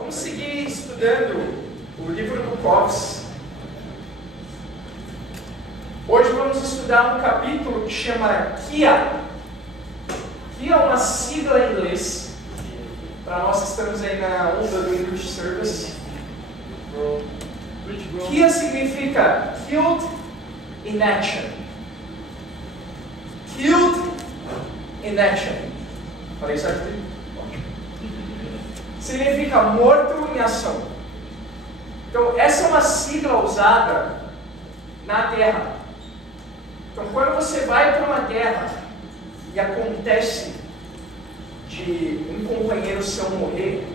Vamos seguir estudando o livro do Cofs. Hoje vamos estudar um capítulo que chama Kia. Kia é uma sigla em inglês. Para nós que estamos aí na onda do English Service. Kia significa Killed in Action. Killed in Action. Falei certo? Ótimo. Significa morto em ação. Então, essa é uma sigla usada na guerra. Então, quando você vai para uma guerra e acontece de um companheiro seu morrer,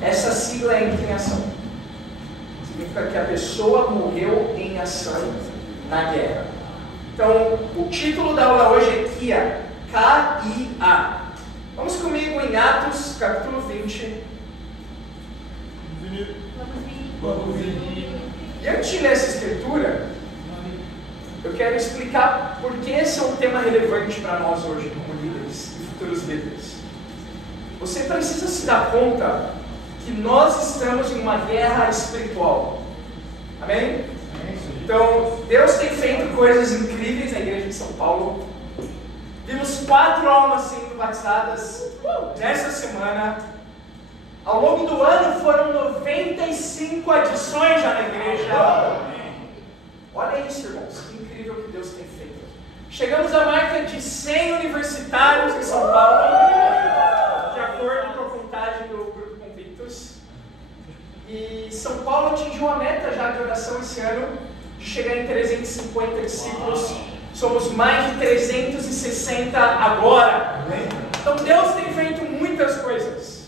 essa sigla é em ação. Significa que a pessoa morreu em ação na guerra. Então, o título da aula hoje é Kia, K-I-A. Vamos comigo em Atos, capítulo 20. E antes de ler essa escritura, eu quero explicar por que esse é um tema relevante para nós hoje, como líderes e futuros líderes. Você precisa se dar conta que nós estamos em uma guerra espiritual. Amém? Então, Deus tem feito coisas incríveis na igreja de São Paulo. Vimos 4 almas sendo batizadas nessa semana. Ao longo do ano foram 95 adições já na igreja. Olha isso, irmãos, que incrível que Deus tem feito. Chegamos à marca de 100 universitários em São Paulo, de acordo com a vontade do Grupo Convictus. E São Paulo atingiu uma meta já de oração esse ano, de chegar em 350 discípulos. Somos mais de 360 agora. Então Deus tem feito muitas coisas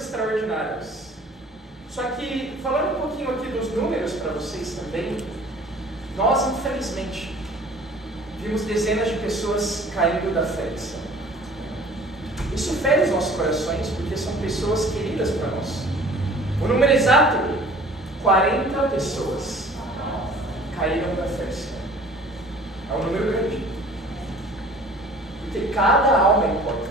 extraordinárias. Só que, falando um pouquinho aqui dos números para vocês também, nós, infelizmente, vimos dezenas de pessoas caindo da fé. Isso fere os nossos corações, porque são pessoas queridas para nós. O número exato, 40 pessoas caíram da fé. É um número grande. Porque cada alma importa.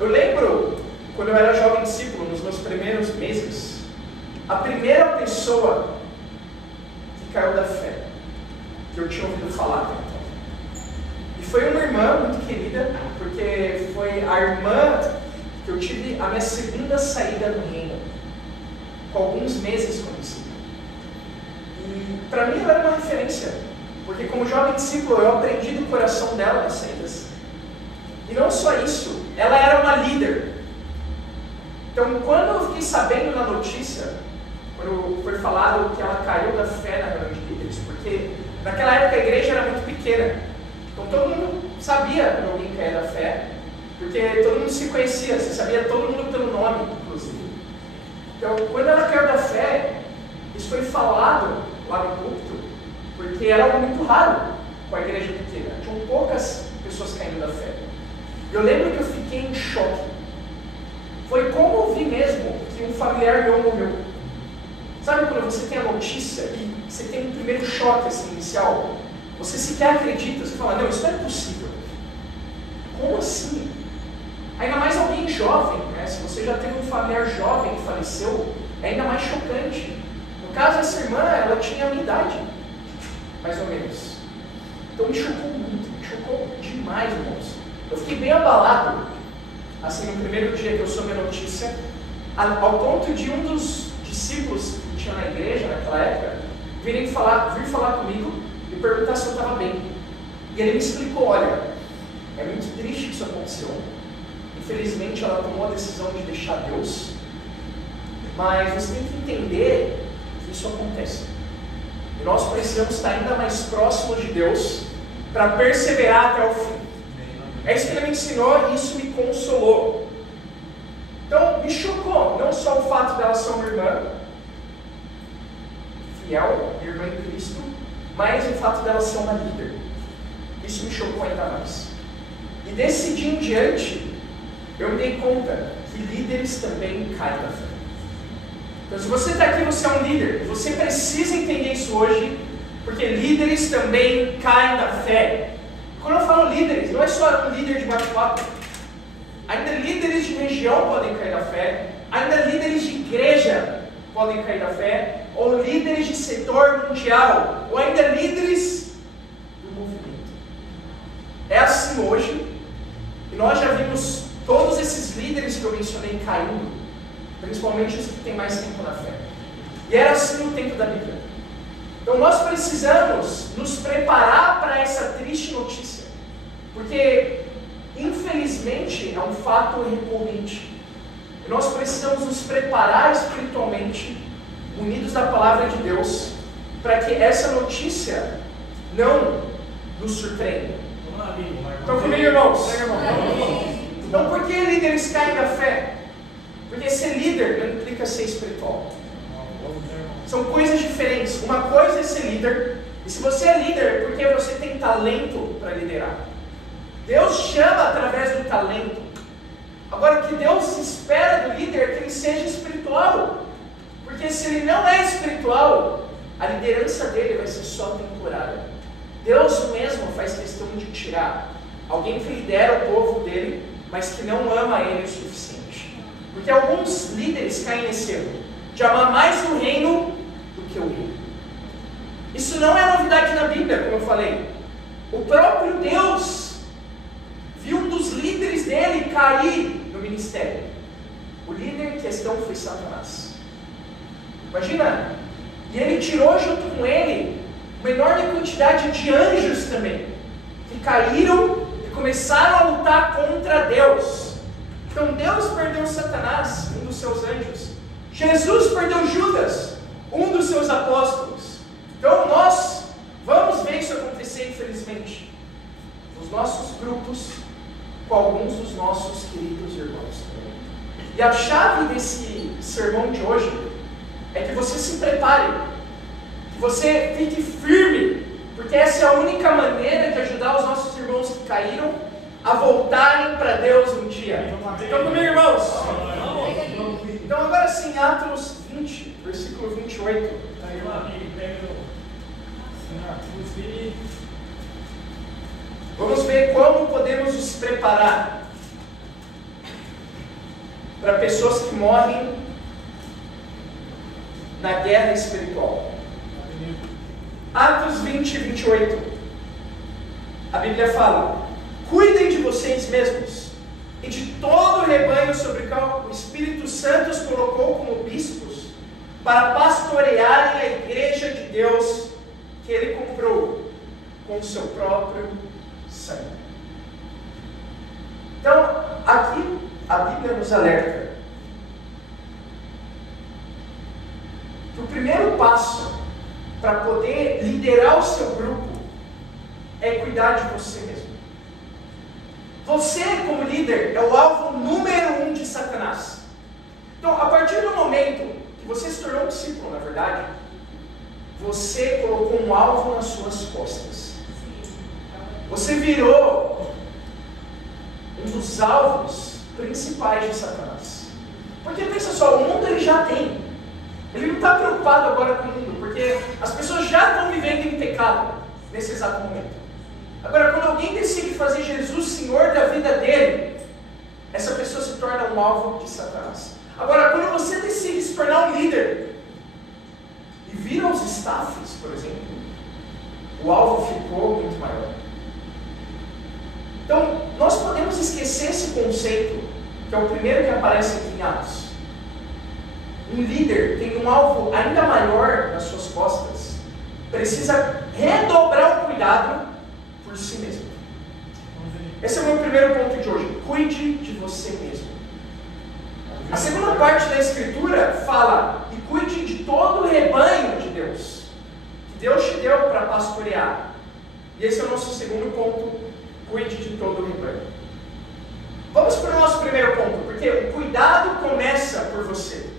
Eu lembro, quando eu era jovem discípulo, nos meus primeiros meses, a primeira pessoa que caiu da fé, que eu tinha ouvido falar até então. E foi uma irmã muito querida, porque foi a irmã que eu tive a minha segunda saída no reino, com alguns meses como discípulo. E para mim ela era uma referência, porque como jovem discípulo eu aprendi do coração dela nas saídas. E não só isso, ela era uma líder. Então, quando eu fiquei sabendo na notícia, quando foi falado que ela caiu da fé na reunião de líderes, porque naquela época a igreja era muito pequena, então todo mundo sabia quando alguém caía da fé, porque todo mundo se conhecia, você sabia todo mundo pelo nome, inclusive. Então, quando ela caiu da fé, isso foi falado lá no púlpito, porque era algo muito raro com a igreja pequena, tinham poucas pessoas caindo da fé. Eu lembro que eu fiquei em choque. Foi como ouvir mesmo que um familiar meu morreu. Sabe quando você tem a notícia e você tem um primeiro choque assim, inicial? Você sequer acredita, você fala, não, isso não é possível. Como assim? Ainda mais alguém jovem, né? Se você já teve um familiar jovem que faleceu, é ainda mais chocante. No caso, essa irmã, ela tinha a minha idade, mais ou menos. Então me chocou muito, me chocou demais, irmãos. Eu fiquei bem abalado, assim, no primeiro dia que eu soube a notícia, ao ponto de um dos discípulos que tinha na igreja naquela época vir falar comigo e perguntar se eu estava bem. E ele me explicou, olha, é muito triste que isso aconteceu. Infelizmente ela tomou a decisão de deixar Deus, mas você tem que entender que isso acontece. E nós precisamos estar ainda mais próximos de Deus para perseverar até o fim. É isso que ele me ensinou e isso me consolou. Então, me chocou, não só o fato dela ser uma irmã fiel, irmã em Cristo, mas o fato dela ser uma líder. Isso me chocou ainda mais. E desse dia em diante, eu me dei conta que líderes também caem da fé. Então, se você está aqui, você é um líder, você precisa entender isso hoje, porque líderes também caem da fé. Quando eu falo líderes, não é só um líder de bate-papo. ainda líderes de região podem cair da fé, ainda líderes de igreja podem cair da fé, ou líderes de setor mundial, ou ainda líderes do movimento. É assim hoje, e nós já vimos todos esses líderes que eu mencionei caindo, principalmente os que têm mais tempo na fé. E era assim no tempo da Bíblia. Então nós precisamos nos preparar para essa triste notícia, porque infelizmente é um fato recorrente. E nós precisamos nos preparar espiritualmente, unidos da palavra de Deus, para que essa notícia não nos surpreenda. Então comigo, irmãos. Então por que líderes caem da fé? Porque ser líder não implica ser espiritual. São coisas diferentes. Uma coisa é ser líder, e se você é líder é porque você tem talento para liderar. Deus chama através do talento. Agora, o que Deus espera do líder é que ele seja espiritual. Porque se ele não é espiritual, a liderança dele vai ser só temporária. Deus mesmo faz questão de tirar alguém que lidera o povo dele, mas que não ama ele o suficiente. Porque alguns líderes caem nesse erro, de amar mais o reino do que o reino. Isso não é novidade na Bíblia, como eu falei. O próprio Deus viu um dos líderes dele cair no ministério. O líder em questão foi Satanás. Imagina, e ele tirou junto com ele uma enorme quantidade de anjos também, que caíram e começaram a lutar contra Deus. Então Deus perdeu Satanás, um dos seus anjos. Jesus perdeu Judas, um dos seus apóstolos. Então nós vamos ver isso acontecer, infelizmente, nos nossos grupos, com alguns dos nossos queridos irmãos. E a chave desse sermão de hoje é que você se prepare, que você fique firme, porque essa é a única maneira de ajudar os nossos irmãos que caíram a voltarem para Deus um dia. Então comigo, irmãos? Então agora sim, Atos 20, versículo 28. Vamos ver como podemos nos preparar para pessoas que morrem na guerra espiritual. Atos 20, 28. A Bíblia fala: cuidem de vocês mesmos e de todo o rebanho sobre o qual o Espírito Santo os colocou como bispos, para pastorearem a igreja de Deus que ele comprou com o seu próprio sangue. Então, aqui a Bíblia nos alerta que o primeiro passo para poder liderar o seu grupo é cuidar de você mesmo. Você, como líder, é o alvo número 1 de Satanás. Então, a partir do momento que você se tornou um discípulo, na verdade, você colocou um alvo nas suas costas. Você virou um dos alvos principais de Satanás. Porque pensa só, o mundo ele já tem. Ele não está preocupado agora com o mundo, porque as pessoas já estão vivendo em pecado nesse exato momento. Agora, quando alguém decide fazer Jesus Senhor da vida dele, essa pessoa se torna um alvo de Satanás. Agora, quando você decide se tornar um líder e vira os staffs, por exemplo, o alvo ficou muito maior. Então, nós podemos esquecer esse conceito, que é o primeiro que aparece aqui em Atos. Um líder tem um alvo ainda maior nas suas costas, precisa redobrar o cuidado por si mesmo. Esse é o meu primeiro ponto de hoje. Cuide de você mesmo. A segunda parte da Escritura fala: e cuide de todo o rebanho de Deus, que Deus te deu para pastorear. E esse é o nosso segundo ponto: cuide de todo o rebanho. Vamos para o nosso primeiro ponto, porque o cuidado começa por você.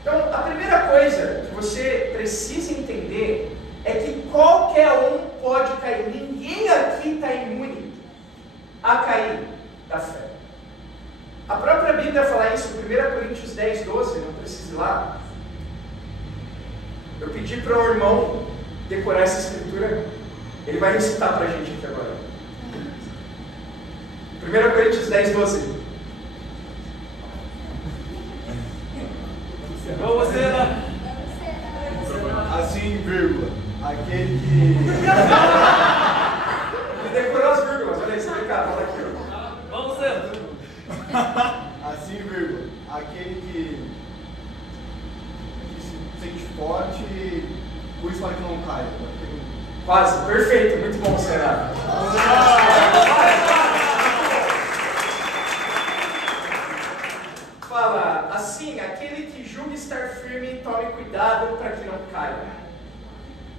Então, a primeira coisa que você precisa entender é que qualquer um pode cair. Ninguém aqui está imune a cair da fé. A própria Bíblia fala isso, 1 Coríntios 10, 12, não precisa ir lá. Eu pedi para o irmão decorar essa escritura, ele vai recitar para a gente aqui agora. 1 Coríntios 10, 12. Vamos você, né? Assim, vírgula, aquele que... Ele decorou as vírgulas, olha aí, você vem cá, fala aqui. Vamos você. Assim, vírgula, aquele que se sente forte, por isso fala que não cai. Quase, perfeito, muito bom, Senado. Fala, assim, aquele que julga estar firme, tome cuidado para que não caia.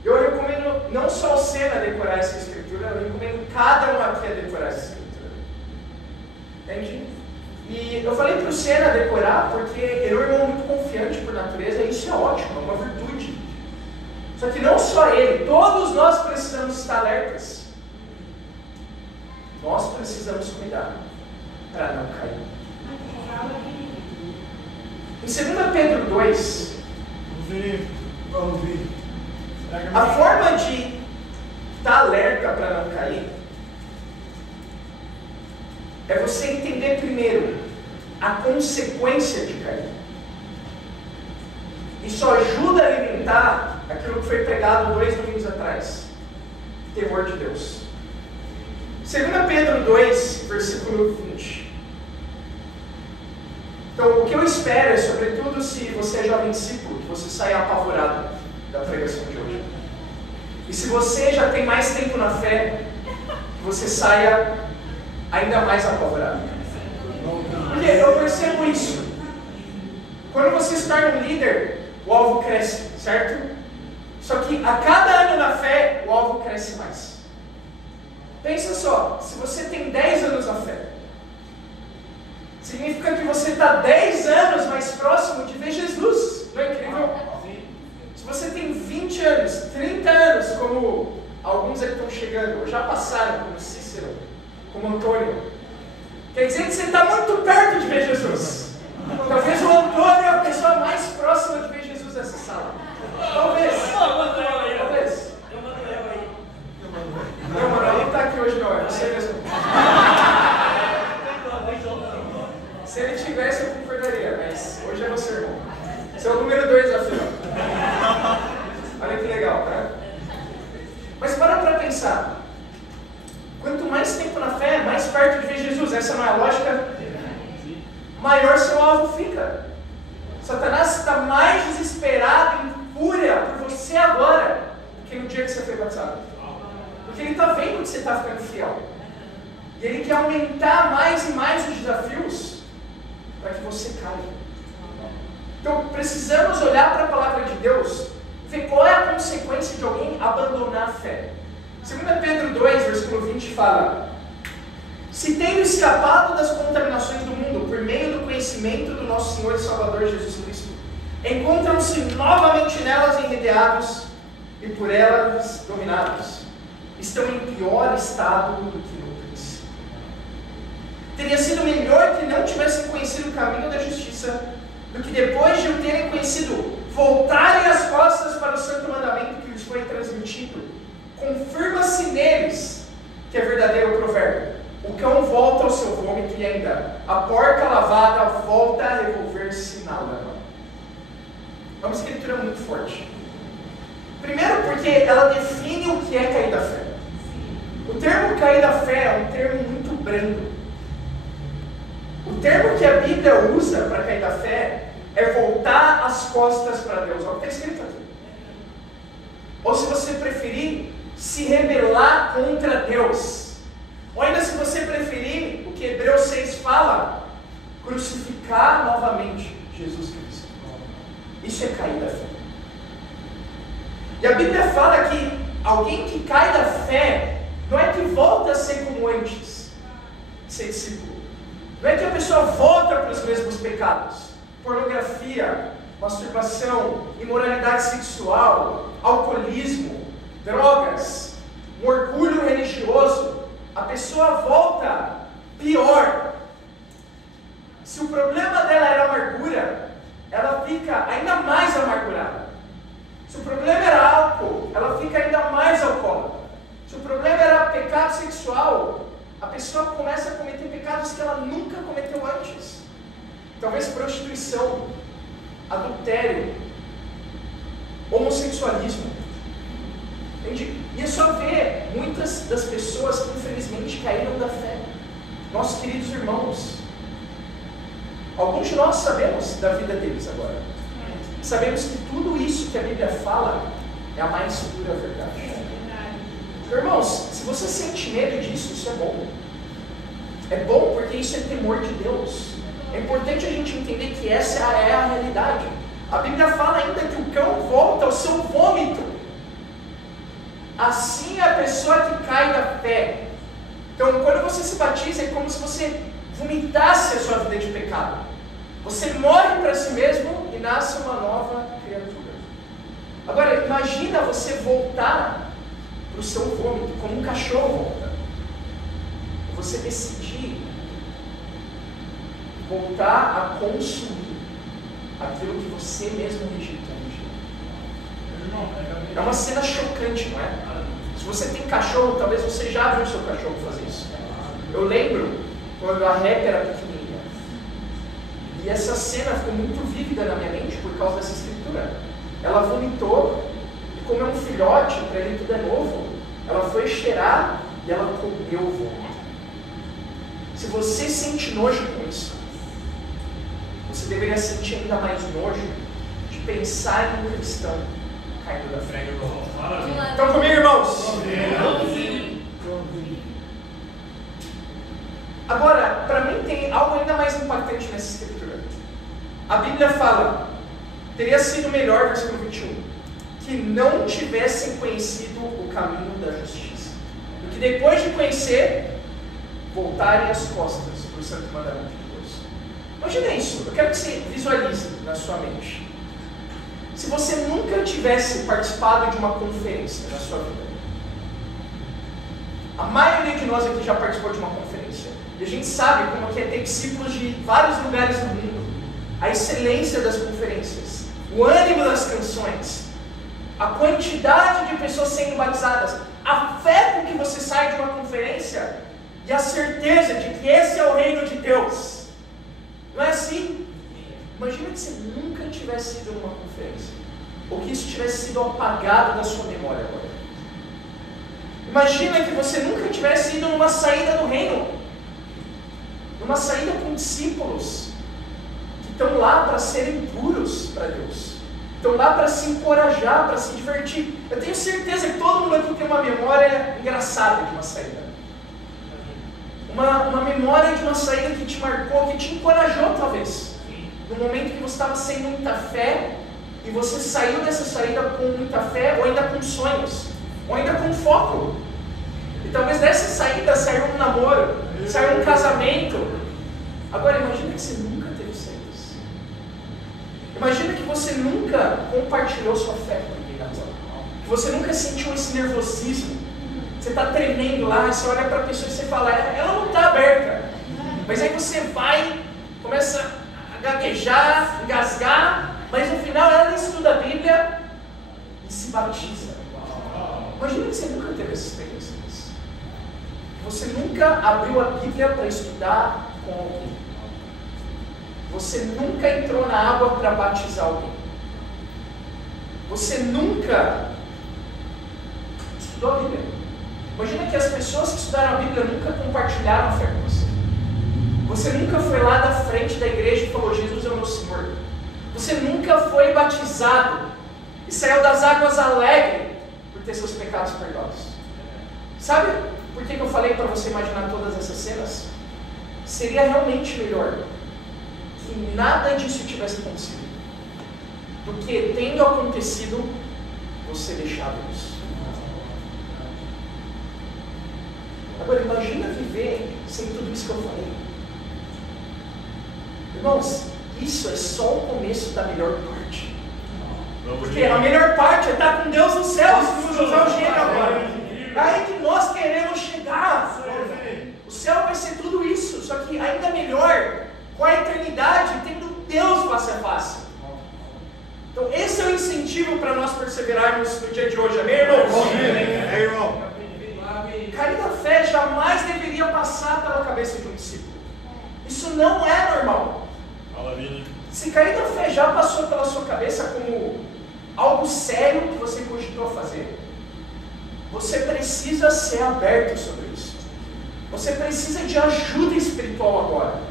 Eu recomendo não só o Senna decorar essa escritura, eu recomendo cada um aqui a decorar essa escritura. Entende? E eu falei para o Senna decorar porque ele é um irmão muito confiante por natureza, e isso é ótimo, é uma virtude. Só que não só ele, todos nós precisamos estar alertas. Nós precisamos cuidar para não cair. Em 2 Pedro 2, Vamos ver. a forma de estar alerta para não cair é você entender primeiro a consequência de cair. Isso ajuda a alimentar aquilo que foi pregado 2 domingos atrás: temor de Deus. 2 Pedro 2, versículo 20. Então, o que eu espero é, sobretudo se você é jovem discípulo, que você saia apavorado da pregação de hoje. E se você já tem mais tempo na fé, que você saia ainda mais apavorado. Porque eu percebo isso. Quando você se torna um líder, o alvo cresce, certo? Só que a cada ano na fé, o alvo cresce mais. Pensa só, se você tem 10 anos na fé, significa que você está 10 anos mais próximo de ver Jesus. Não é incrível? Se você tem 20 anos, 30 anos, como alguns aí estão chegando, ou já passaram, como Cícero, como Antônio, quer dizer que você está muito perto de ver Jesus. Talvez o Antônio é a pessoa mais próxima de ver Jesus nessa sala. Talvez. Talvez. Não, mano, ele não está aqui hoje não, é você mesmo. Se ele tivesse, eu concordaria, mas hoje é você, irmão. Você é o número 2 da fila. Olha que legal, né? Mas para pensar. Quanto mais tempo na fé, mais perto de ver Jesus. Essa não é a lógica? Maior seu alvo fica. Satanás está mais desesperado, em fúria por você agora, do que no dia que você foi batizado. Porque ele está vendo que você está ficando fiel. E ele quer aumentar mais e mais os desafios para que você caia. Então precisamos olhar para a palavra de Deus, ver qual é a consequência de alguém abandonar a fé. 2 Pedro 2, versículo 20 fala: se tendo escapado das contaminações do mundo por meio do conhecimento do nosso Senhor e Salvador Jesus Cristo, encontram-se novamente nelas enredeados e por elas dominados, estão em pior estado do que no princípio. Teria sido melhor que não tivessem conhecido o caminho da justiça, do que depois de o terem conhecido, voltarem as costas para o santo mandamento que lhes foi transmitido. Confirma-se neles que é verdadeiro o provérbio: o cão volta ao seu vômito e ainda a porca lavada volta a revolver-se na lama. É uma escritura muito forte. Primeiro porque ela define o que é cair da fé. O termo cair da fé é um termo muito brando. O termo que a Bíblia usa para cair da fé é voltar as costas para Deus. Olha o que está escrito aqui. Ou se você preferir, se rebelar contra Deus. Ou ainda, se você preferir, o que Hebreus 6 fala, crucificar novamente Jesus Cristo. Isso é cair da fé. E a Bíblia fala que alguém que cai da fé não é que volta a ser como antes de ser discípulo. Não é que a pessoa volta para os mesmos pecados: pornografia, masturbação, imoralidade sexual, alcoolismo, drogas, um orgulho religioso. A pessoa volta pior. Se o problema dela era amargura, ela fica ainda mais amargurada. Se o problema era álcool, ela fica ainda mais alcoólatra. Se o problema era pecado sexual, a pessoa começa a cometer pecado pecados que ela nunca cometeu antes. Talvez prostituição, adultério, homossexualismo. Entende? E é só ver muitas das pessoas que infelizmente caíram da fé. Nossos queridos irmãos. Alguns de nós sabemos da vida deles agora. Sabemos que tudo isso que a Bíblia fala é a mais pura verdade. Irmãos, se você sente medo disso, isso é bom. É bom porque isso é temor de Deus. É importante a gente entender que essa é a realidade. A Bíblia fala ainda que o cão volta ao seu vômito. Assim é a pessoa que cai da fé. Então, quando você se batiza, é como se você vomitasse a sua vida de pecado. Você morre para si mesmo e nasce uma nova criatura. Agora, imagina você voltar para o seu vômito, como um cachorro volta. Você decidir voltar a consumir aquilo que você mesmo rejeitou um dia. É uma cena chocante, não é? Se você tem cachorro, talvez você já viu o seu cachorro fazer isso. Eu lembro quando a Rep era pequenininha. E essa cena ficou muito vívida na minha mente por causa dessa escritura. Ela vomitou, e como é um filhote, para ele tudo é novo, ela foi cheirar e ela comeu o vômito. Se você sente nojo com isso, você deveria sentir ainda mais nojo de pensar em um cristão caindo da fé. Estão comigo, irmãos? Agora, para mim tem algo ainda mais impactante nessa escritura. A Bíblia fala, teria sido melhor, versículo 21, que não tivessem conhecido o caminho da justiça, do que depois de conhecer, voltarem as costas para o santo mandamento de Deus. Imagina isso, eu quero que você visualize na sua mente. Se você nunca tivesse participado de uma conferência na sua vida, a maioria de nós aqui já participou de uma conferência, e a gente sabe como que é ter discípulos de vários lugares do mundo, a excelência das conferências, o ânimo das canções, a quantidade de pessoas sendo batizadas, a fé com que você sai de uma conferência e a certeza de que esse é o reino de Deus. Não é assim? Imagina que você nunca tivesse ido numa conferência, ou que isso tivesse sido apagado da sua memória agora. Imagina que você nunca tivesse ido numa saída do reino, numa saída com discípulos que estão lá para serem puros para Deus, estão lá para se encorajar, para se divertir. Eu tenho certeza que todo mundo aqui tem uma memória engraçada de uma saída, uma memória de uma saída que te marcou, que te encorajou talvez, no momento que você estava sem muita fé, e você saiu dessa saída com muita fé, ou ainda com sonhos, ou ainda com foco. E talvez dessa saída saiu um namoro, saiu um casamento. Agora imagina que você nunca teve saídas. Imagina que você nunca compartilhou sua fé com ninguém na rua, que você nunca sentiu esse nervosismo. Você está tremendo lá, você olha para a pessoa e você fala, ela não está aberta. Mas aí você vai, começa a gaguejar, engasgar, mas no final ela estuda a Bíblia e se batiza. Imagina que você nunca teve essa experiência. Você nunca abriu a Bíblia para estudar com alguém. Você nunca entrou na água para batizar alguém. Você nunca estudou a Bíblia. Imagina que as pessoas que estudaram a Bíblia nunca compartilharam a fé com você. Você nunca foi lá da frente da igreja e falou, Jesus é o meu Senhor. Você nunca foi batizado e saiu das águas alegre por ter seus pecados perdoados. Sabe por que eu falei para você imaginar todas essas cenas? Seria realmente melhor que nada disso tivesse acontecido, do que tendo acontecido, você deixado isso. Agora imagina viver sem tudo isso que eu falei. Irmãos, isso é só o começo da melhor parte. Porque a melhor parte é estar com Deus nos céus, vamos usar o gênero agora. É aí que nós queremos chegar. O céu vai ser tudo isso, só que ainda melhor, com a eternidade, tendo Deus face a face. Então esse é o incentivo para nós perseverarmos no dia de hoje, amém, irmãos? Amém, irmão. Cair da fé jamais deveria passar pela cabeça de um discípulo. Isso não é normal. Maravilha. Se cair da fé já passou pela sua cabeça como algo sério que você cogitou fazer, você precisa ser aberto sobre isso. Você precisa de ajuda espiritual agora.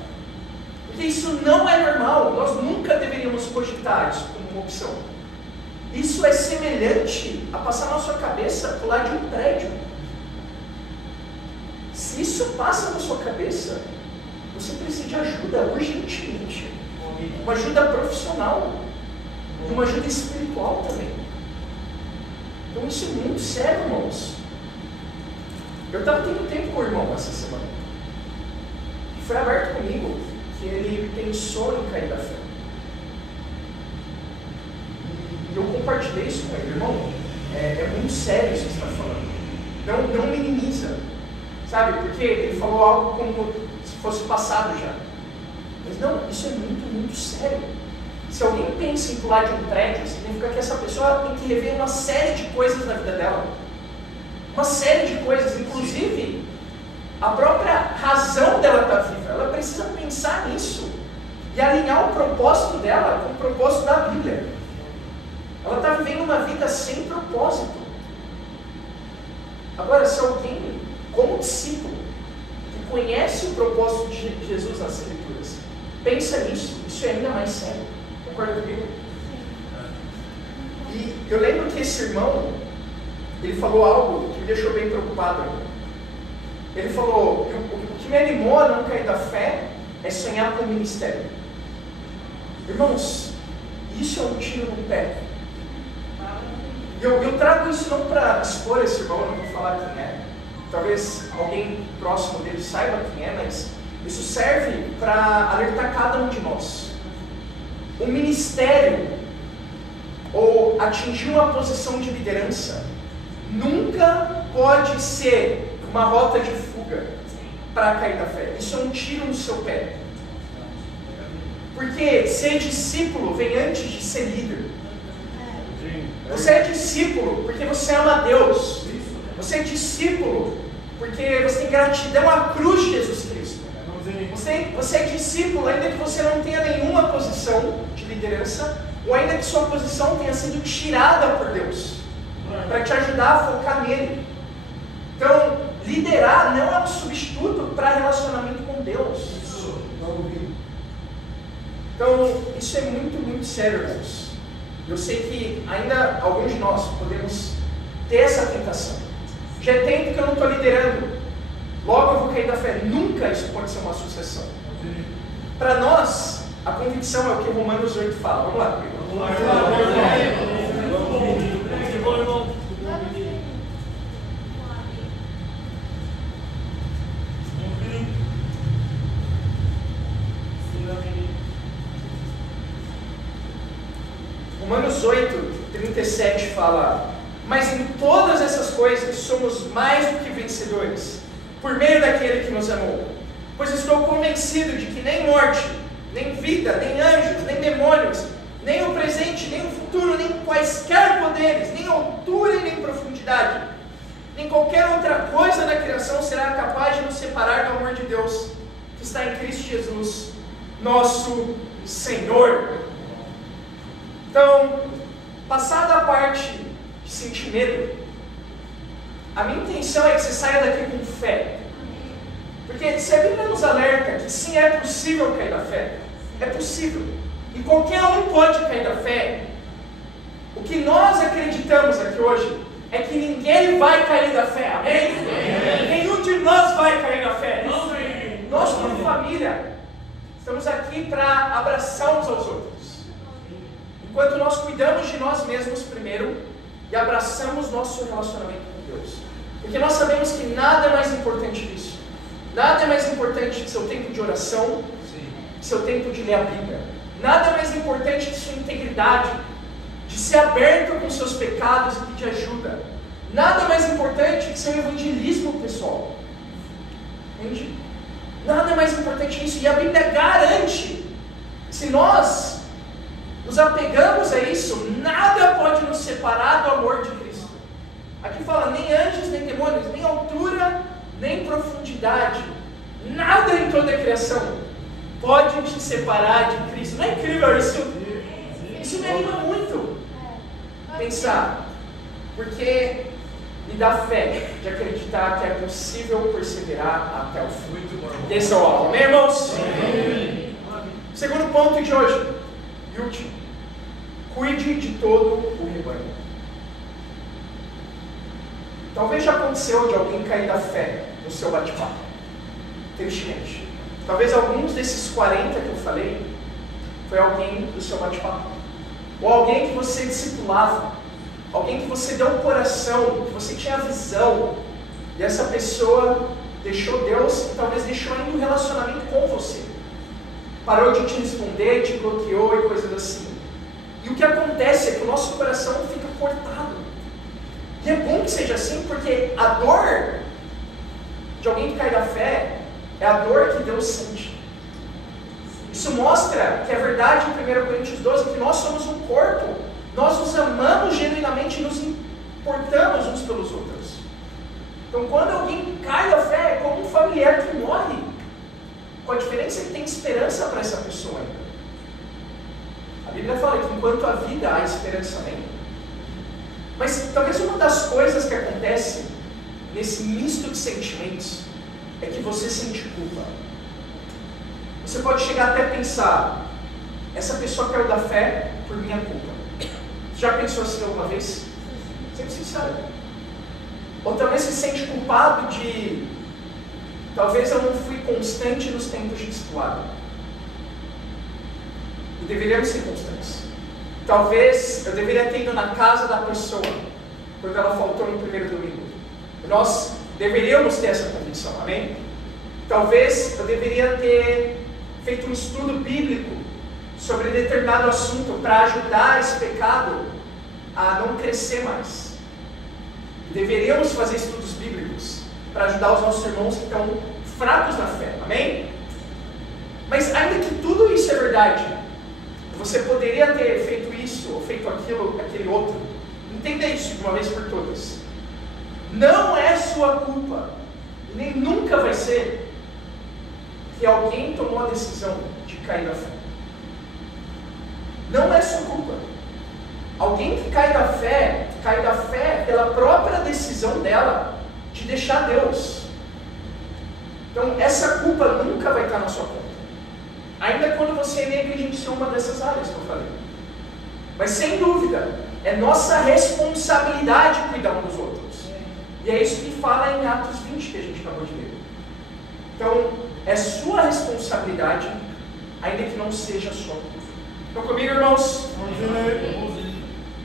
Porque isso não é normal. Nós nunca deveríamos cogitar isso como uma opção. Isso é semelhante a passar na sua cabeça pular de um prédio. Se isso passa na sua cabeça, você precisa de ajuda urgentemente. Uma ajuda profissional. E uma ajuda espiritual também. Então isso é muito sério, irmãos. Eu estava tendo tempo com o irmão essa semana. E foi aberto comigo que ele pensou em cair da fé. E eu compartilhei isso com ele, irmão. É muito sério isso que você está falando. Não minimiza. Sabe? Porque ele falou algo como se fosse passado já. Mas não, isso é muito, muito sério. Se alguém pensa em pular de um prédio, significa que essa pessoa tem que rever uma série de coisas na vida dela. Uma série de coisas, inclusive a própria razão dela estar viva. Ela precisa pensar nisso e alinhar o propósito dela com o propósito da Bíblia. Ela está vivendo uma vida sem propósito. Agora, se alguém, como discípulo, que conhece o propósito de Jesus nas Escrituras, pensa nisso, isso é ainda mais sério. Concorda comigo? E eu lembro que esse irmão, ele falou algo que me deixou bem preocupado. Ele falou, o que me animou a não cair da fé é sonhar com o ministério. Irmãos, isso é um tiro no pé. E eu trago isso não para expor esse irmão, eu não vou falar quem é. Talvez alguém próximo dele saiba quem é, mas isso serve para alertar cada um de nós. O ministério, ou atingir uma posição de liderança, nunca pode ser uma rota de fuga para cair da fé. Isso é um tiro no seu pé. Porque ser discípulo vem antes de ser líder. Você é discípulo porque você ama a Deus. Você é discípulo porque você tem gratidão à cruz de Jesus Cristo. Você é discípulo ainda que você não tenha nenhuma posição de liderança, ou ainda que sua posição tenha sido tirada por Deus, para te ajudar a focar nele. Então, liderar não é um substituto para relacionamento com Deus. Então, isso é muito, muito sério, irmãos. Eu sei que ainda alguns de nós podemos ter essa tentação. Já é tempo que eu não estou liderando, logo eu vou cair da fé. Nunca isso pode ser uma sucessão. Para nós, a convicção é o que Romanos 8 fala. Vamos lá, comigo. Romanos 8, 37 fala: mas em todas essas coisas somos mais do que vencedores, por meio daquele que nos amou. Pois estou convencido de que nem morte, nem vida, nem anjos, nem demônios, nem o presente, nem o futuro, nem quaisquer poderes, nem altura e nem profundidade, nem qualquer outra coisa na criação será capaz de nos separar do amor de Deus que está em Cristo Jesus, nosso Senhor. Então, passada a parte de sentir medo, a minha intenção é que você saia daqui com fé. Porque se a Bíblia nos alerta que sim, é possível cair da fé, é possível. E qualquer um pode cair da fé. O que nós acreditamos aqui hoje é que ninguém vai cair da fé. Amém? Nenhum de nós vai cair da fé. Nós, como família, estamos aqui para abraçar uns aos outros. Enquanto nós cuidamos de nós mesmos primeiro e abraçamos nosso relacionamento com Deus. Porque nós sabemos que nada é mais importante disso. Nada é mais importante que seu tempo de oração, que seu tempo de ler a Bíblia. Nada é mais importante que sua integridade, de ser aberto com seus pecados e pedir ajuda. Nada é mais importante que seu evangelismo pessoal. Entende? Nada é mais importante que isso. E a Bíblia garante, se nós nos apegamos a isso, nada pode nos separar do amor de Cristo. Aqui fala, nem anjos, nem demônios, nem altura, nem profundidade. Nada em toda a criação pode te separar de Cristo? Não é incrível isso? Isso me anima muito. Pensar. Porque me dá fé de acreditar que é possível perseverar até o fim. Esse é o alvo. Amém, irmãos? Segundo ponto de hoje. E último. Cuide de todo o rebanho. Talvez já aconteceu de alguém cair da fé no seu bate-papo. Tristemente. Talvez alguns desses 40 que eu falei foi alguém do seu bate-papo. Ou alguém que você discipulava. Alguém que você deu um coração, que você tinha visão. E essa pessoa deixou Deus e talvez deixou ainda um relacionamento com você. Parou de te responder, te bloqueou e coisas assim. E o que acontece é que o nosso coração fica cortado. E é bom que seja assim, porque a dor de alguém que cai da fé é a dor que Deus sente. Isso mostra que é verdade em 1 Coríntios 12, que nós somos um corpo. Nós nos amamos genuinamente e nos importamos uns pelos outros. Então quando alguém cai da fé, é como um familiar que morre. Com a diferença que tem esperança para essa pessoa ainda. A Bíblia fala que enquanto há vida, há esperança ainda. Mas talvez uma das coisas que acontece nesse misto de sentimentos é que você sente culpa. Você pode chegar até a pensar, essa pessoa caiu da fé por minha culpa. Você já pensou assim alguma vez? Sempre sincero. Ou talvez se sente culpado de, talvez eu não fui constante nos tempos de discipulado. E deveríamos ser constantes. Talvez eu deveria ter ido na casa da pessoa quando ela faltou no primeiro domingo. Nós deveríamos ter essa convicção, amém? Talvez eu deveria ter feito um estudo bíblico sobre determinado assunto para ajudar esse pecado a não crescer mais. Deveríamos fazer estudos bíblicos para ajudar os nossos irmãos que estão fracos na fé, amém? Mas ainda que tudo isso é verdade, você poderia ter feito isso ou feito aquilo, aquele outro. Entenda isso de uma vez por todas. Não é sua culpa, nem nunca vai ser, que alguém tomou a decisão de cair da fé. Não é sua culpa. Alguém que cai da fé pela própria decisão dela de deixar Deus. Então essa culpa nunca vai estar na sua conta. Ainda quando você negligenciou uma dessas áreas que eu falei. Mas sem dúvida, é nossa responsabilidade cuidar um dos outros. E é isso que fala em Atos 20 que a gente acabou de ler. Então, é sua responsabilidade, ainda que não seja sua culpa. Estão comigo, irmãos?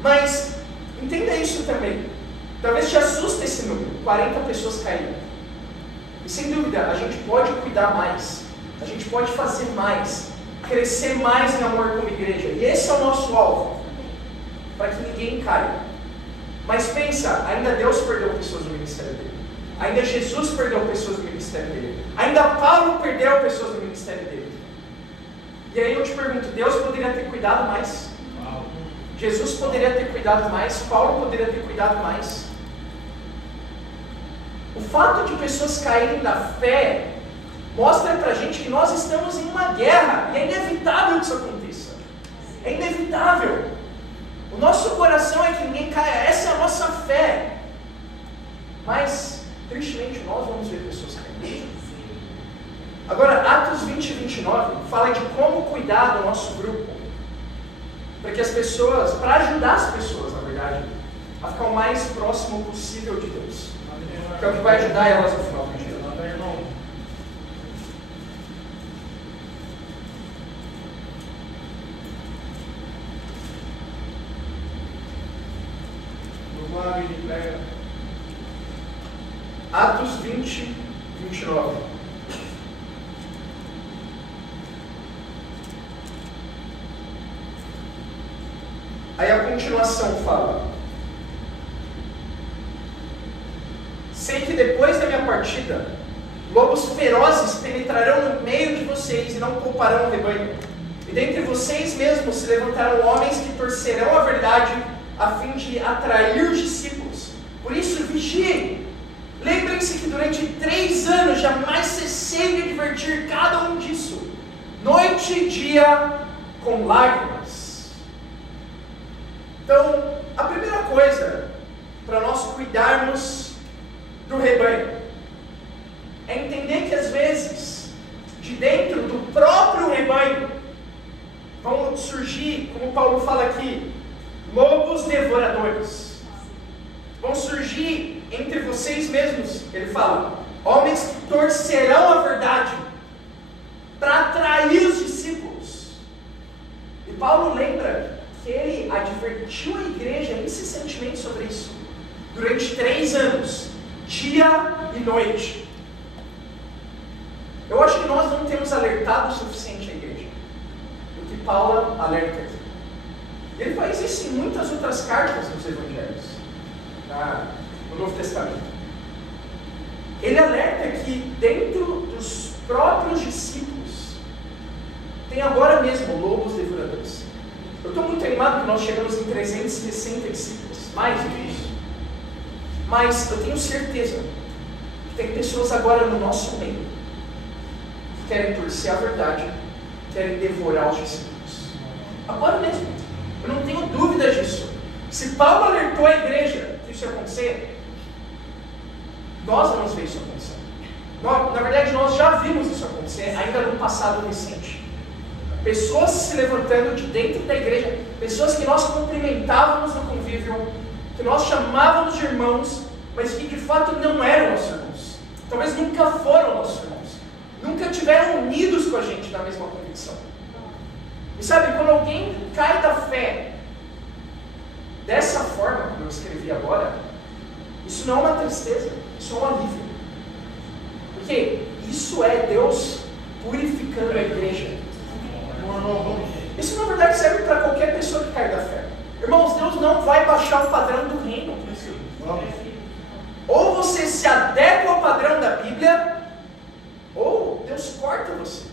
Mas, entenda isso também. Talvez te assuste esse número, 40 pessoas caíram. E sem dúvida, a gente pode cuidar mais. A gente pode fazer mais. Crescer mais em amor como igreja. E esse é o nosso alvo. Para que ninguém caia. Mas pensa, ainda Deus perdeu pessoas do ministério dele. Ainda Jesus perdeu pessoas do ministério dele. Ainda Paulo perdeu pessoas do ministério dele. E aí eu te pergunto, Deus poderia ter cuidado mais? Jesus poderia ter cuidado mais? Paulo poderia ter cuidado mais? O fato de pessoas caírem da fé mostra pra gente que nós estamos em uma guerra. E é inevitável que isso aconteça. É inevitável. O nosso coração é que ninguém caia. Essa é a nossa fé. Mas, tristemente, nós vamos ver pessoas caindo. Agora, Atos 20 e 29 fala de como cuidar do nosso grupo. Para que as pessoas, para ajudar as pessoas, na verdade, a ficar o mais próximo possível de Deus. Que é o que vai ajudar elas no final do dia. Atos 20, 29. Aí a continuação fala: sei que depois da minha partida, lobos ferozes penetrarão no meio de vocês e não pouparão o rebanho. E dentre vocês mesmos se levantarão homens que torcerão a verdade a fim de atrair os discípulos. Por isso, vigiem. Lembrem-se que durante 3 anos jamais cessei de advertir cada um disso. noite e dia com lágrimas. Então, a primeira coisa para nós cuidarmos do rebanho é entender que às vezes, de dentro do próprio rebanho, vão surgir, como Paulo fala aqui, lobos devoradores. Vão surgir entre vocês mesmos, ele fala, homens que torcerão a verdade para atrair os discípulos. E Paulo lembra que ele advertiu a igreja incessantemente sobre isso durante 3 anos, dia e noite. Eu acho que nós não temos alertado o suficiente a igreja do que Paulo alerta aqui. Ele faz isso em muitas outras cartas nos evangelhos, no Novo Testamento. Ele alerta que dentro dos próprios discípulos tem agora mesmo lobos devoradores. Eu estou muito animado que nós chegamos em 360 discípulos, mais do que isso. Mas eu tenho certeza que tem pessoas agora no nosso meio que querem torcer a verdade, querem devorar os discípulos. Agora mesmo. Eu não tenho dúvida disso. Se Paulo alertou a igreja que isso ia acontecer, nós vamos ver isso acontecer. Na verdade, nós já vimos isso acontecer, ainda no passado recente. Pessoas se levantando de dentro da igreja, pessoas que nós cumprimentávamos no convívio, que nós chamávamos de irmãos, mas que de fato não eram nossos irmãos. Talvez nunca foram nossos irmãos. Nunca tiveram unidos com a gente na mesma convicção. E sabe, quando alguém cai da fé dessa forma, como eu escrevi agora, isso não é uma tristeza, isso é um alívio. Porque isso é Deus purificando a igreja. Isso na verdade serve para qualquer pessoa que cai da fé. Irmãos, Deus não vai baixar o padrão do reino. Ou você se adequa ao padrão da Bíblia, ou Deus corta você.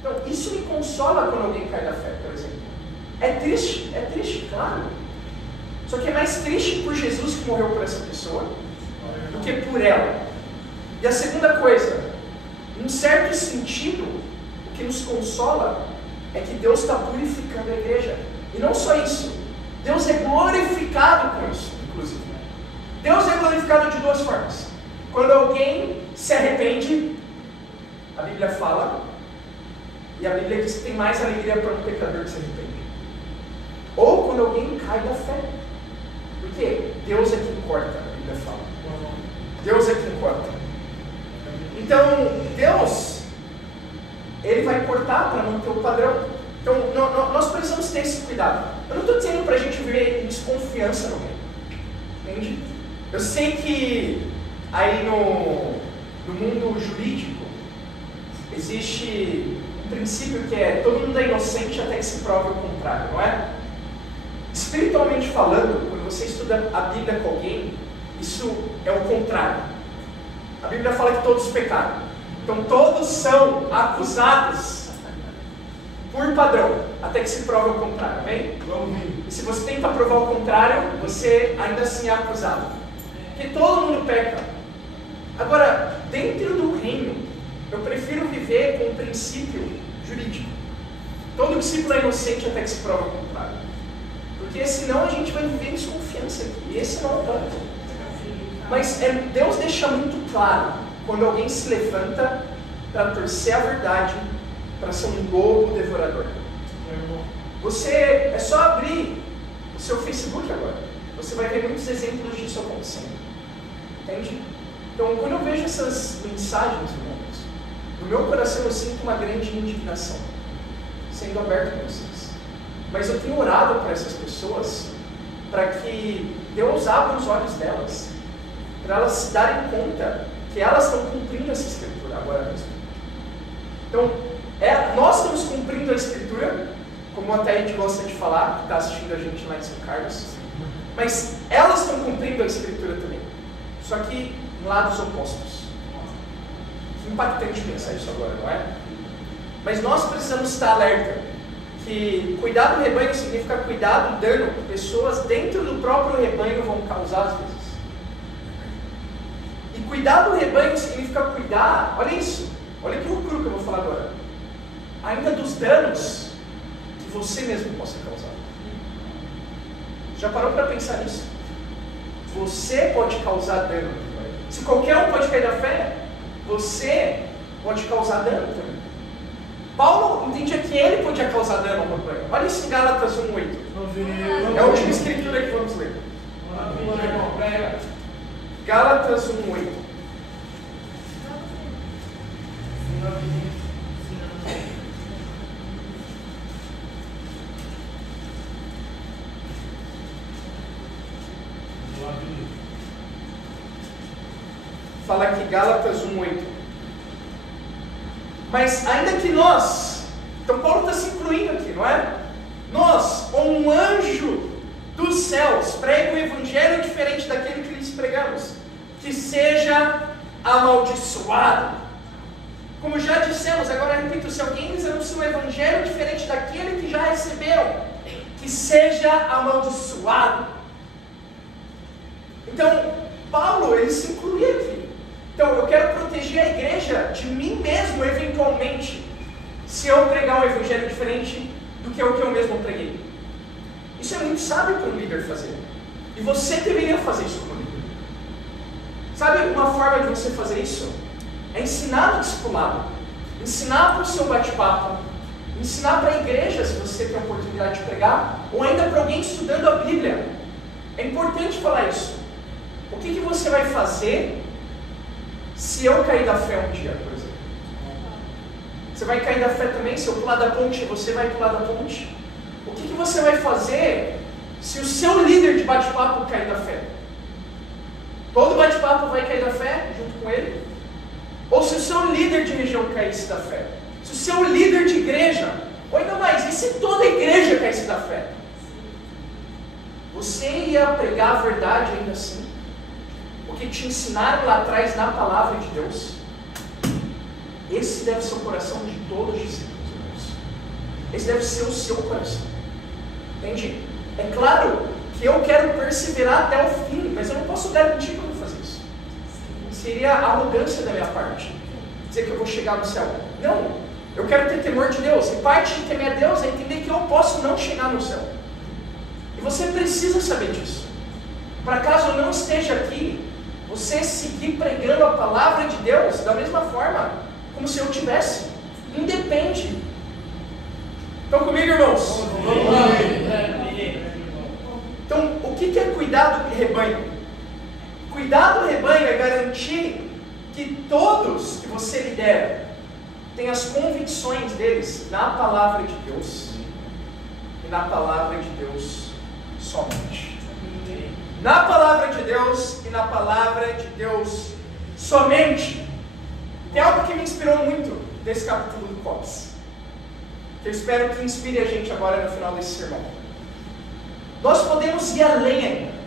Então, isso me consola quando alguém cai da fé, por exemplo. É triste, claro. Só que é mais triste por Jesus que morreu por essa pessoa do que por ela. E a segunda coisa, em certo sentido, o que nos consola é que Deus está purificando a igreja. E não só isso, Deus é glorificado com isso, inclusive. Deus é glorificado de 2 formas. Quando alguém se arrepende, a Bíblia fala, e a Bíblia diz que tem mais alegria para um pecador que se arrepende. Ou quando alguém cai da fé. Porque Deus é quem corta, a Bíblia fala. Deus é quem corta. Então, Deus, Ele vai cortar para manter o padrão. Então, nós precisamos ter esse cuidado. Eu não estou dizendo para a gente viver em desconfiança no reino. Entende? Eu sei que aí no mundo jurídico existe um princípio que é todo mundo é inocente até que se prove o contrário, não é? Espiritualmente falando, quando você estuda a Bíblia com alguém, isso é o contrário. A Bíblia fala que todos pecaram. Então todos são acusados por padrão, até que se prove o contrário, amém? E se você tenta provar o contrário, você ainda assim é acusado. Porque todo mundo peca. Agora, dentro do reino, eu prefiro viver com um princípio jurídico. Todo discípulo é inocente até que se prove o contrário. Porque senão a gente vai viver em desconfiança aqui. E esse não é o ponto. Mas Deus deixa muito claro quando alguém se levanta para torcer a verdade, para ser um lobo devorador. Você é só abrir o seu Facebook agora. Você vai ver muitos exemplos disso acontecendo. Entende? Então, quando eu vejo essas mensagens, irmãos, no meu coração eu sinto uma grande indignação sendo aberto com vocês. Mas eu tenho orado para essas pessoas para que Deus abra os olhos delas, para elas se darem conta que elas estão cumprindo essa escritura agora mesmo. Então, nós estamos cumprindo a escritura, como até a gente gosta de falar, que está assistindo a gente lá em São Carlos, mas elas estão cumprindo a escritura também, só que em lados opostos. Impactante pensar isso agora, não é? Mas nós precisamos estar alerta que cuidar do rebanho significa cuidar do dano que pessoas dentro do próprio rebanho vão causar às vezes. E cuidar do rebanho significa cuidar, olha isso, olha que loucura que eu vou falar agora. ainda dos danos que você mesmo possa causar. Já parou para pensar nisso? Você pode causar dano. Se qualquer um pode cair da fé, você pode causar dano também. Paulo entendia que ele podia causar dano ao rebanho. Olha isso em Gálatas 1:8. É a última escritura que vamos ler. Gálatas 1:8. Fala aqui, Gálatas 1:8. Mas ainda que nós, então Paulo está se incluindo aqui, não é? Nós, ou um anjo dos céus, prega um evangelho diferente daquele que lhes pregamos, que seja amaldiçoado. Como já dissemos, agora repito, se alguém lhes anuncia um evangelho diferente daquele que já receberam, que seja amaldiçoado. Então, Paulo, ele se inclui aqui. Então, eu quero proteger a igreja de mim mesmo, eventualmente, se eu pregar um evangelho diferente do que o que eu mesmo preguei. Isso é muito sábio para um líder fazer. E você deveria fazer isso como líder. Sabe uma forma de você fazer isso? É ensinar no discipulado, ensinar para o seu bate-papo, ensinar para a igreja, se você tem a oportunidade de pregar, ou ainda para alguém estudando a Bíblia. É importante falar isso. O que você vai fazer se eu cair da fé um dia, por exemplo? Você vai cair da fé também? Se eu pular da ponte, você vai pular da ponte? O que você vai fazer se o seu líder de bate-papo cair da fé? Todo bate-papo vai cair da fé junto com ele? Ou se o seu líder de região caísse da fé? Se o seu líder de igreja, ou ainda mais, e se toda a igreja caísse da fé? Você ia pregar a verdade ainda assim? O que te ensinaram lá atrás na palavra de Deus? Esse deve ser o coração de todos os discípulos, irmãos. Esse deve ser o seu coração. Entende? É claro que eu quero perseverar até o fim, mas eu não posso garantir que eu vou fazer isso. Seria arrogância da minha parte dizer que eu vou chegar no céu. Não, eu quero ter temor de Deus. E parte de temer a Deus é entender que eu posso não chegar no céu. E você precisa saber disso. Para caso eu não esteja aqui, você seguir pregando a palavra de Deus da mesma forma como se eu tivesse. Independe. Estão comigo, irmãos? Então, o que é cuidar do rebanho? Cuidar do rebanho é garantir que todos que você lidera têm as convicções deles na palavra de Deus e na palavra de Deus somente. Na palavra de Deus e na palavra de Deus somente. Tem algo que me inspirou muito desse capítulo do Colossenses, que eu espero que inspire a gente agora no final desse sermão. Nós podemos ir além ainda.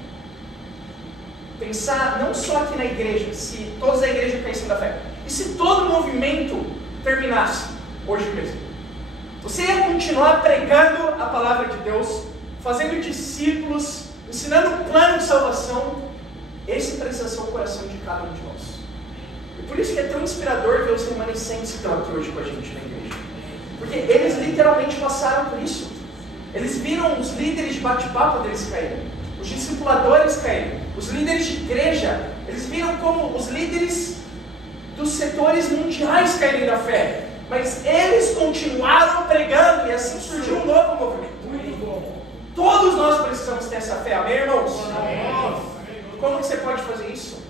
Pensar não só aqui na igreja, se todos da igreja caíssem da fé, e se todo o movimento terminasse hoje mesmo. Você ia continuar pregando a palavra de Deus, fazendo discípulos, ensinando um plano de salvação. Esse precisa ser o coração de cada um de nós. E por isso que é tão inspirador ver os remanescentes que estão aqui hoje com a gente na igreja. Porque eles literalmente passaram por isso. Eles viram os líderes de bate-papo deles caírem, os discipuladores caírem, os líderes de igreja. Eles viram como os líderes dos setores mundiais caírem da fé. Mas eles continuaram pregando e assim surgiu um novo movimento. Todos nós precisamos ter essa fé, amém, irmãos? Amém. Como que você pode fazer isso?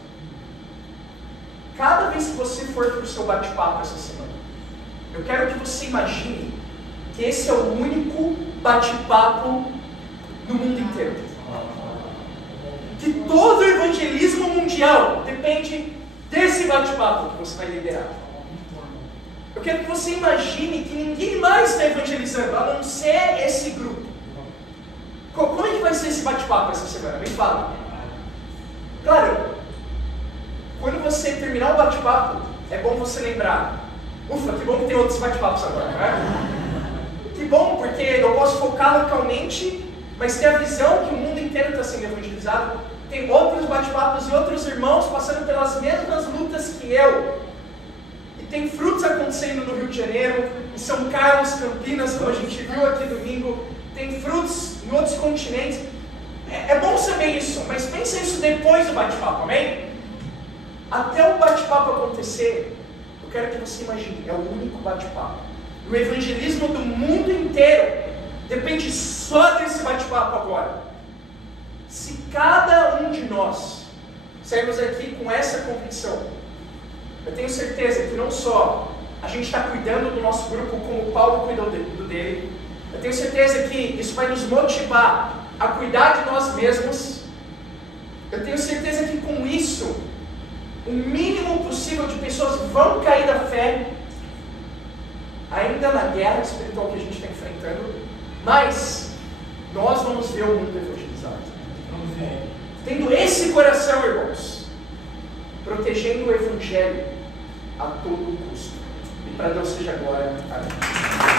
Cada vez que você for para o seu bate-papo essa semana, eu quero que você imagine que esse é o único bate-papo no mundo inteiro. Que todo o evangelismo mundial depende desse bate-papo que você vai liderar. Eu quero que você imagine que ninguém mais está evangelizando, a não ser esse grupo. Como é que vai ser esse bate-papo essa semana? Me fala. Claro, quando você terminar o bate-papo, é bom você lembrar: ufa, que bom que tem outros bate-papos agora, né? Que bom, porque eu posso focar localmente, mas ter a visão que o mundo inteiro está sendo evangelizado. Tem outros bate-papos e outros irmãos passando pelas mesmas lutas que eu. E tem frutos acontecendo no Rio de Janeiro, em São Carlos, Campinas, como a gente viu aqui domingo, tem frutos em outros continentes. É bom saber isso, mas pensa isso depois do bate-papo, amém? Até o bate-papo acontecer, eu quero que você imagine, é o único bate-papo. O evangelismo do mundo inteiro depende só desse bate-papo agora. Se cada um de nós sairmos aqui com essa convicção, eu tenho certeza que não só a gente está cuidando do nosso grupo como Paulo cuidou do dele, eu tenho certeza que isso vai nos motivar a cuidar de nós mesmos. Eu tenho certeza que com isso, o mínimo possível de pessoas vão cair da fé, ainda na guerra espiritual que a gente está enfrentando, mas nós vamos ver o mundo evangelizado. Vamos ver. Tendo esse coração, irmãos, protegendo o evangelho a todo custo. E para Deus seja glória. Amém.